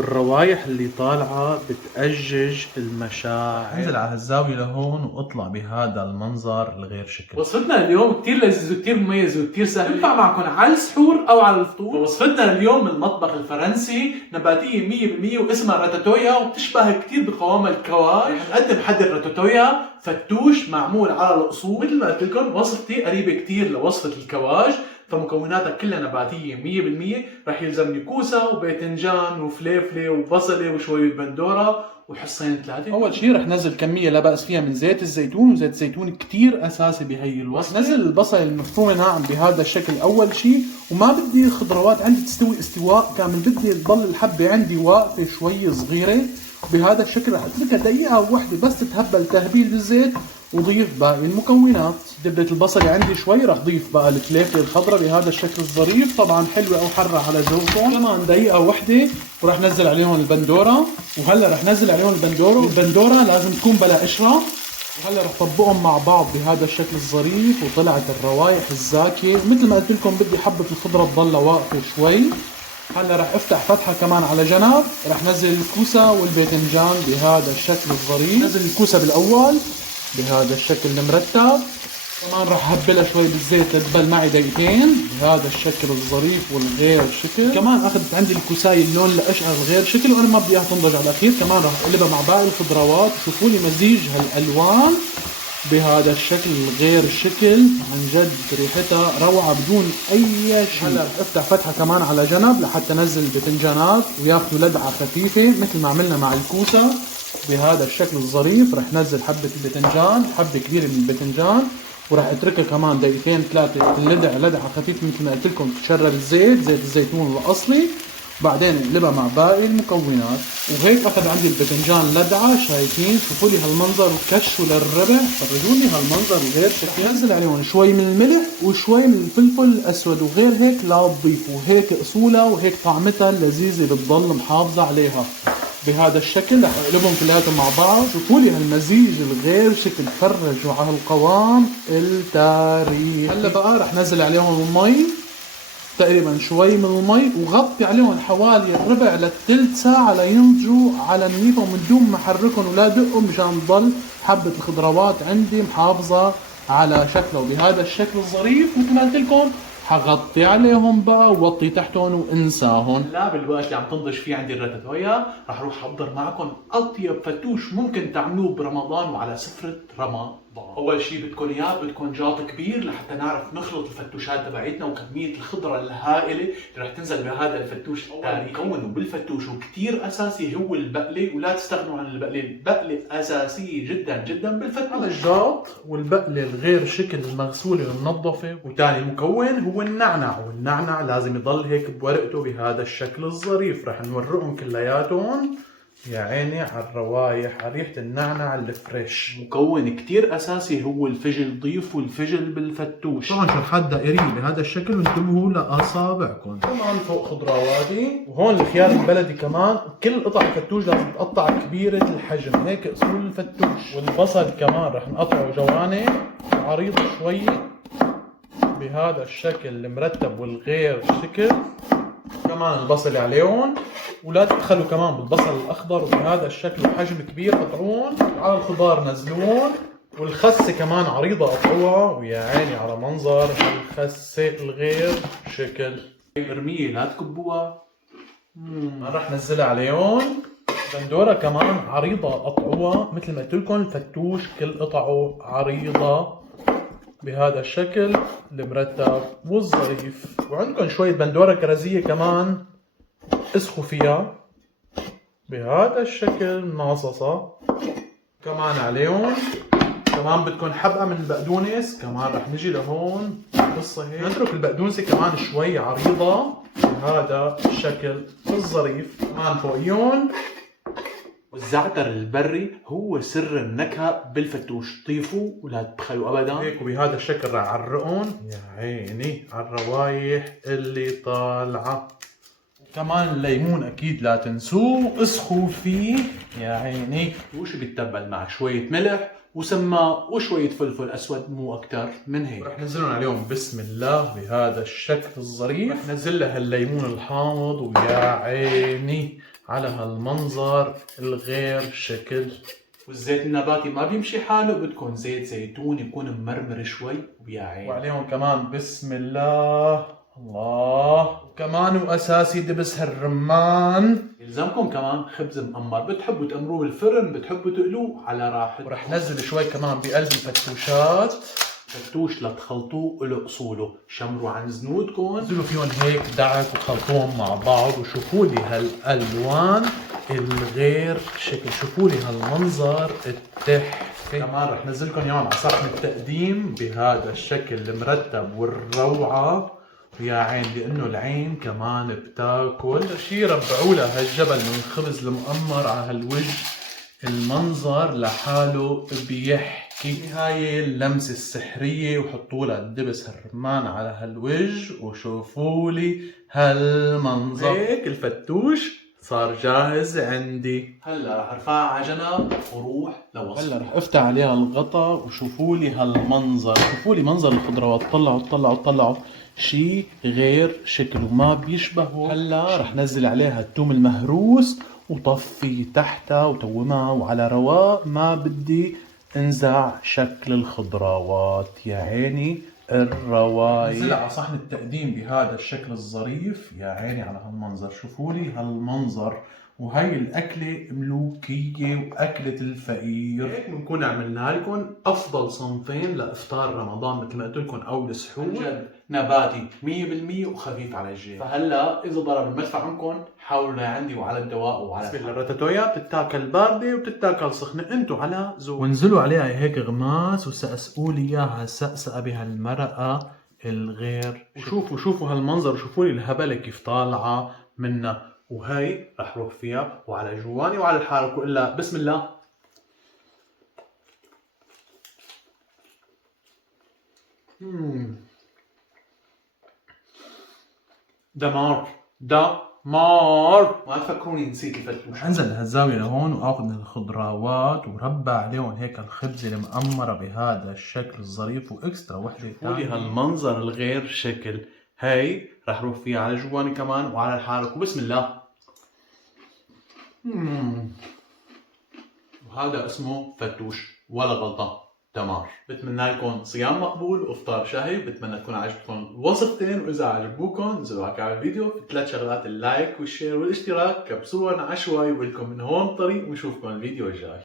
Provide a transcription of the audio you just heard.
الروايح اللي طالعة بتأجج المشاعر. انزل على هالزاوية لهون واطلع بهذا المنظر الغير شكل. وصفتنا اليوم كتير لذيذ وكتير مميز وكتير سهل، ينفع معكم على السحور او على الفطور. وصفتنا اليوم من المطبخ الفرنسي، نباتية 100% واسمها راتاتويا، وبتشبه كتير بقوام الكواج. نقدم حد الراتاتويا فتوش معمول على الاصول، مثل ما قلت لكم وصفتي قريبة كتير لوصفة الكواج، فمكوناتها كلها نباتية 100%. رح يلزمني كوسة وباذنجان وفليفلة وبصلة وشوية بندورة وحصين ثلاثة. أول شي رح نزل كمية لا بأس فيها من زيت الزيتون، وزيت الزيتون كتير أساسي بهي الوصفة. نزل البصل المفرومة ناعم بهذا الشكل أول شي، وما بدي الخضروات عندي تستوي استواء كامل، بدي تضل الحبة عندي واقفة شوي صغيرة بهذا الشكل. رح اتركها دقيقة واحدة بس تتهبل تهبيل بالزيت، وضيف باقي المكونات. دبلة البصل عندي شوي، رح ضيف بقى الفليفله الخضراء بهذا الشكل الظريف، طبعا حلوة او حرة على ذوقكم. كمان دقيقة واحدة ورح نزل عليهم البندورة. وهلا رح نزل عليهم البندورة لازم تكون بلا قشرة. وهلا رح طبقهم مع بعض بهذا الشكل الظريف، وطلعت الروايح الزاكية. مثل ما قلت لكم بدي حبة الخضرة تضل واقفة شوي. هلا رح افتح فتحة كمان على جنب، رح نزل الكوسة والباذنجان بهذا الشكل الظريف. نزل الكوسة بالاول بهذا الشكل المرتب، كمان رح هبلها شوي بالزيت لتبل معي دقيقتين بهذا الشكل الظريف والغير شكل. كمان اخذت عندي الكوساي اللون الاشقر الغير شكل، وانا ما بدي اياها تنضج على الاخير. كمان رح اقلبها مع باقي الخضروات. شوفوا لي مزيج هالالوان بهذا الشكل الغير شكل، عن جد ريحتها روعة بدون اي شيء. هلا رح افتح فتحة كمان على جنب لحتى انزل الباذنجانات وياخذوا لدعة خفيفة مثل ما عملنا مع الكوسة بهذا الشكل الظريف. رح نزل حبة الباذنجان، حبة كبيرة من الباذنجان، ورح اتركها كمان دقيقتين ثلاثة تلدع لدعة خفيفة مثل ما قلت لكم، تشرب الزيت، زيت الزيتون الاصلي. بعدين اقلبها مع باقي المكونات. وهيك اخذ عندي الباذنجان لدعه. شايفين؟ شوفوا لي هالمنظر، وكشوا للربع. فرجوني هالمنظر غير شكل. نزل عليهم شوي من الملح وشوي من الفلفل الاسود، وغير هيك لا تضيفوا. هيك اصولها وهيك طعمتها اللذيذه بتضل محافظه عليها بهذا الشكل. رح اقلبهم كلياتهم مع بعض. شوفوا لي هالمزيج الغير شكل، فرجوا على القوام التاريخي. هلا بقى رح نزل عليهم المي، تقريبا شوي من المي، وغطي عليهم حوالي ربع لثلث ساعة لينضجوا على النيفة، ومن دون ما احركهم ولا دقهم، مشان تضل حبة الخضروات عندي محافظة على شكله بهذا الشكل الظريف. مثل ما قلت لكم حغطي عليهم بقى ووطي تحتهم وانساهم. لا بالوقت اللي عم تنضج فيه عندي الراتاتويا، رح اروح احضر معكم اطيب فتوش ممكن تعملوه برمضان وعلى سفرة رمضان. اول شيء بدكم اياه، بدكم جاط كبير لحتى نعرف نخلط الفتوشات تبعتنا، وكميه الخضره الهائله اللي رح تنزل بهذا الفتوش التاريخي. مكونه بالفتوش وكثير اساسي هو البقله، ولا تستغنوا عن البقله. البقله اساسيه جدا جدا بالفتوش. على الجاط والبقله الغير شكل المغسوله والمنظفه. وثاني مكون هو النعنع، والنعنع لازم يضل هيك بورقته بهذا الشكل الظريف. رح نورقهم كلياتهم. يا عيني على الروايح، على ريحة النعنع الفريش. مكون كتير اساسي هو الفجل. ضيفوا الفجل بالفتوش. طبعا شرحات دائرية بهذا الشكل، وانتبهوا لأصابعكم. كمان فوق خضرواتي. وهون الخيار البلدي كمان. كل قطع فتوش لازم تقطع كبيرة الحجم، هيك اصول الفتوش. والبصل كمان رح نقطعه جوانح عريضة شوي بهذا الشكل المرتب والغير شكل. كمان البصل عليهم، ولا تدخلوا كمان بالبصل الاخضر وبهذا الشكل وحجم كبير، قطعون على الخضار نزلون. والخسه كمان عريضه قطعوها. ويا عيني على منظر الخسه الغير شكل. ارميه لا تكبوها. رح نزلها عليهم. بندوره كمان عريضه قطعوها. مثل ما قلت لكم الفتوش كل قطعه عريضه بهذا الشكل المرتب والظريف. وعندكم شوية بندورة كرزية كمان اسخوا فيها بهذا الشكل ماصصة كمان عليهم. كمان بدكم حبقة من البقدونس كمان. رح نجي لهون قصة هيك، نترك البقدونسة كمان شوي عريضة بهذا الشكل الظريف كمان فوقيهم. والزعتر البري هو سر النكهة بالفتوش. ضيفوا ولا تبخلوا ابدا. هيك وبهذا الشكل رح اعرقهم. يا عيني على الروايح اللي طالعة. كمان الليمون اكيد لا تنسوه، اسخوا فيه. يا عيني. وش بيتبل مع شوية ملح وسماء وشوية فلفل اسود، مو اكتر من هيك. رح نزلهم عليهم بسم الله بهذا الشكل الظريف. رح نزل لها الليمون الحامض. ويا عيني على هالمنظر الغير شكل. والزيت النباتي ما بيمشي حاله، بدكم زيت زيتون يكون ممرمر شوي ويا عين. وعليهم كمان بسم الله الله. وكمان واساسي دبس الرمان. يلزمكم كمان خبز مقمر، بتحبوا تأمروه بالفرن بتحبوا تقلوه على راحتكم. ورح نزل شوي كمان بقلب الفتوشات. فتوش لتخلطوه له اصوله، شمروا عن زنودكم، نزلوا فيهم هيك دعك وخلطوهم مع بعض وشوفوا لي هالالوان الغير شكل، شوفوا لي هالمنظر التحفه. كمان رح نزلكم اياهم على صحن التقديم بهذا الشكل المرتب والروعه ويا عين، لانه العين كمان بتاكل. شي ربعوا لها هالجبل من الخبز المقمر على هالوجه، المنظر لحاله بيحكي. هاي اللمسة السحرية، وحطوا لها الدبس الرمان على هالوجه وشوفوا لي هالمنظر. هيك الفتوش صار جاهز عندي. هلا رح ارفعها على جنب وروح لوصفة. هلا رح افتح عليها الغطا وشوفوا لي هالمنظر، شوفوا لي منظر الخضروات، طلعوا شي غير شكل وما بيشبهوا. هلا رح نزل عليها الثوم المهروس وطفي تحتها وتومها، وعلى رواق ما بدي انزع شكل الخضروات. يا عيني الروايق. نزل على صحن التقديم بهذا الشكل الظريف. يا عيني على هالمنظر، شوفوا لي هالمنظر. وهي الأكلة ملوكية وأكلة الفقير. هيك بنكون عملنا لكم أفضل صنفين لإفطار رمضان مثل ما قلت لكم، أو السحور. جد نباتي 100% وخفيف على الجيب. فهلا إذا ضرب المدفع عندكم حاولوا لعندي وعلى الدواء وعلى الراتاتويا بتتاكل باردة وبتتاكل سخنة، انتو على ذوق. وانزلوا عليها هيك غماس وسقسقوا لي اياها سقسقة بهالمرقة الغير. وشوفوا هالمنظر، وشوفوا لي الهبلة كيف طالعة منها. وهي رح روح فيها وعلى جواني وعلى الحارة وإلا بسم الله. دمار ما تفكروني نسيت الفتوش. انزل لهالزاوية لهون واخذ من الخضروات وربع عليهم هيك الخبزة المقمرة بهذا الشكل الظريف واكسترا وحدة. شوفوا لي هالمنظر الغير شكل. هي رح روح فيها على جواني كمان وعلى الحارة وبسم الله. وهذا اسمه فتوش ولا غلطة، دمار. بتمنى لكم صيام مقبول وافطار شهي، بتمنى تكون عجبتكم الوصفتين، واذا عجبوكم انزلوا على الفيديو في 3 شغلات: اللايك والشير والاشتراك. كبسوهم عشوائي ولكم من هون طريق، ونشوفكم الفيديو الجاي.